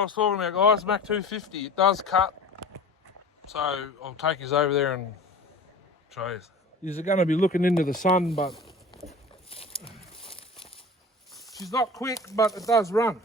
I was talking about, guys, Mac 250. It does cut. So I'll take you over there and show you. You're going to be looking into the sun, but she's not quick, but it does run.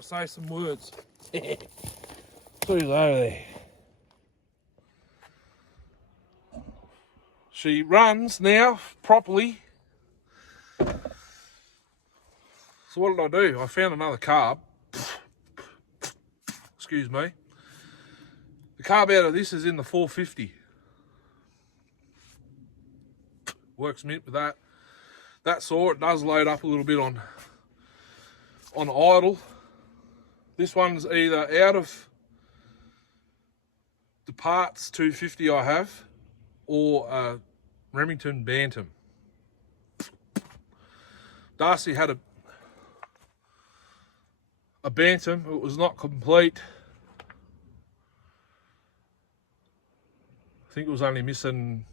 Say some words. Who's over there? She runs now properly. So what did I do? I found another carb. Excuse me. The carb out of this is in the 450. Works mint with that. That saw, it does load up a little bit on idle. This one's either out of the parts 250 I have, or a Remington Bantam. Darcy had a Bantam. It was not complete. I think it was only missing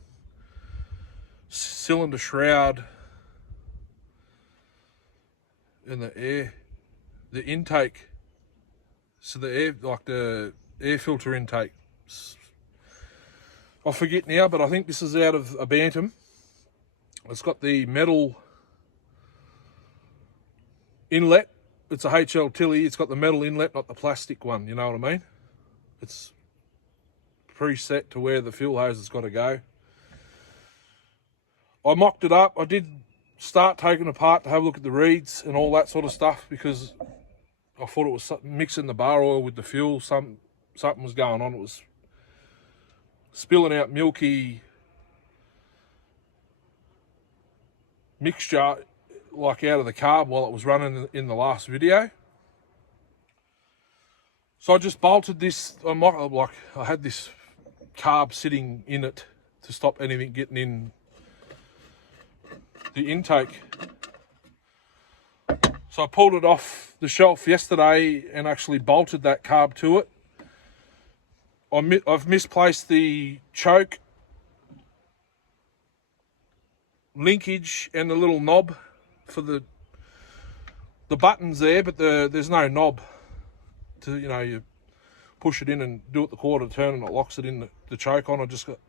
cylinder shroud and the intake. So the air filter intake. I forget now, but I think this is out of a Bantam. It's got the metal inlet. It's a HL Tilly. It's got the metal inlet, not the plastic one. You know what I mean? It's preset to where the fuel hose has got to go. I mocked it up. I did start taking it apart to have a look at the reeds and all that sort of stuff because I thought it was mixing the bar oil with the fuel. Something was going on. It was spilling out milky mixture like out of the carb while it was running in the last video. So I just bolted this. I had this carb sitting in it to stop anything getting in the intake. So I pulled it off the shelf yesterday and actually bolted that carb to it. I've misplaced the choke linkage and the little knob for the buttons there, but there's no knob to, you push it in and do it the quarter turn and it locks it in the choke on. I just got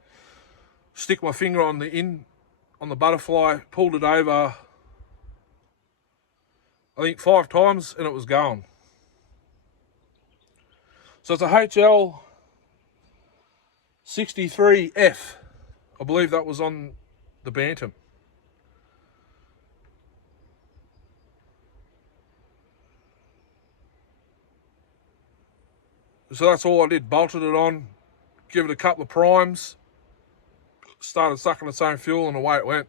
stick my finger on the butterfly, pulled it over I think 5 times and it was going. So it's a HL 63F. I believe that was on the Bantam. So that's all I did. Bolted it on, give it a couple of primes, started sucking its own fuel and away it went.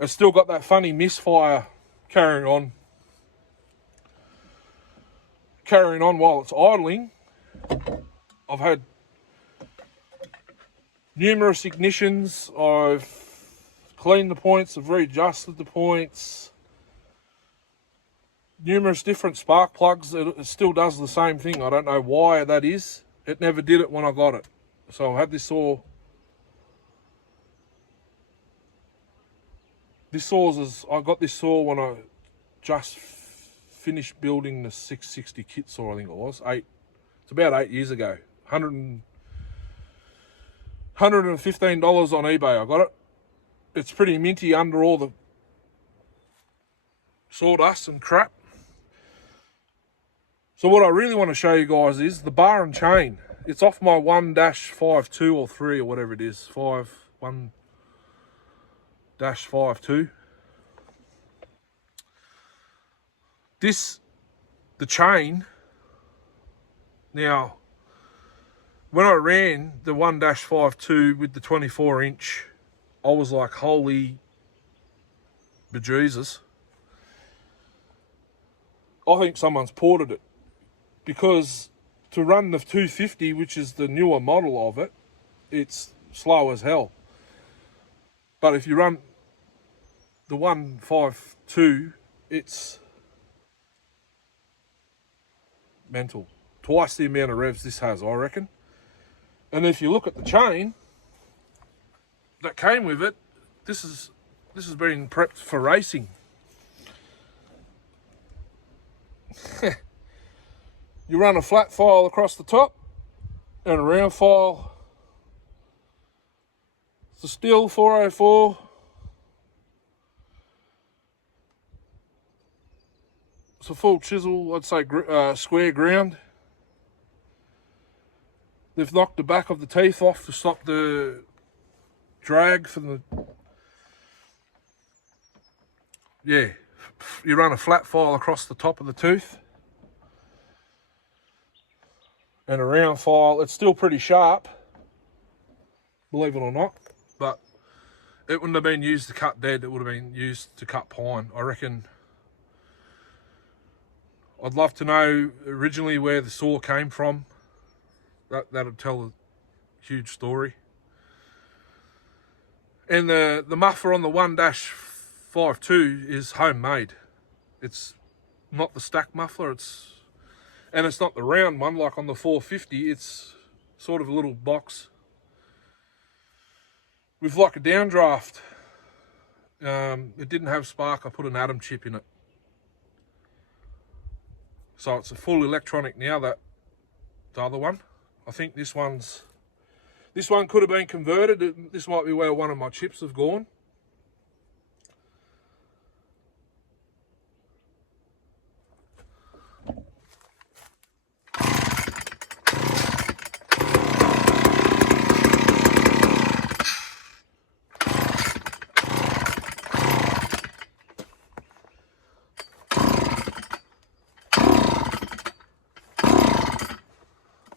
It's still got that funny misfire carrying on while it's idling. I've had numerous ignitions. I've cleaned the points, I've readjusted the points. Numerous different spark plugs. It still does the same thing. I don't know why that is. It never did it when I got it. So I had this saw. I got this saw when I just finished building the 660 kit saw, I think it was. It's about 8 years ago. $115 on eBay I got it. It's pretty minty under all the sawdust and crap. So what I really want to show you guys is the bar and chain. It's off my 1-52 or 3 or whatever it is. 1-52. The chain, now, when I ran the 1-52 with the 24 inch, I was like, holy bejesus. I think someone's ported it. Because to run the 250, which is the newer model of it, it's slow as hell. But if you run the 152, it's mental. Twice the amount of revs this has, I reckon. And if you look at the chain that came with it, this has been prepped for racing. You run a flat file across the top and a round file. It's a Stihl 404. It's a full chisel, I'd say square ground. They've knocked the back of the teeth off to stop the drag from the... Yeah, you run a flat file across the top of the tooth. And a round file. It's still pretty sharp, believe it or not, but it wouldn't have been used to cut dead. It would have been used to cut pine. I reckon. I'd love to know originally where the saw came from. That'd tell a huge story. And the muffler on the 1-52 is homemade. It's not the stack muffler. And it's not the round one like on the 450. It's sort of a little box with like a downdraft. It didn't have spark. I put an atom chip in it. So it's a full electronic now, the other one. I think this one could have been converted. This might be where one of my chips have gone.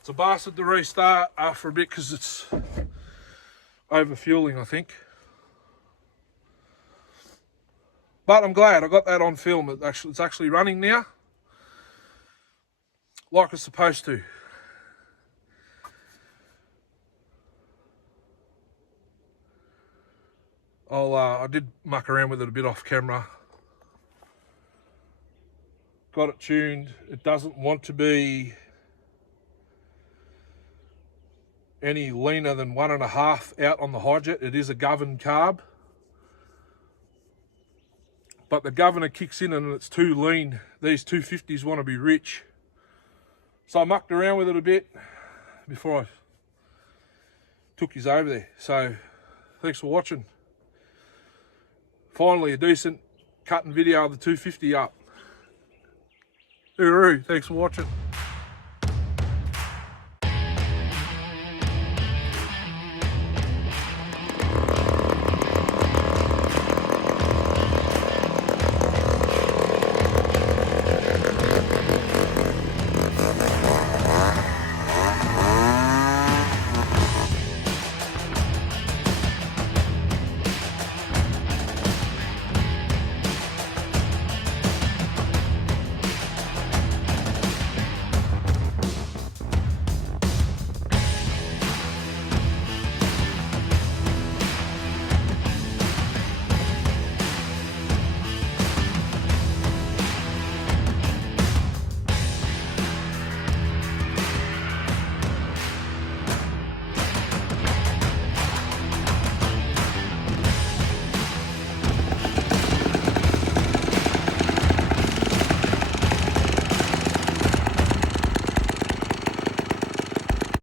It's a bastard to restart after a bit because it's over-fueling, I think. But I'm glad I got that on film. It's actually running now, like it's supposed to. I did muck around with it a bit off camera. Got it tuned. It doesn't want to be any leaner than 1.5 out on the hydrojet. It is a governed carb, but the governor kicks in and it's too lean. These 250s want to be rich. So I mucked around with it a bit before I took his over there. So thanks for watching. Finally a decent cutting video of the 250 up. Hooroo, thanks for watching.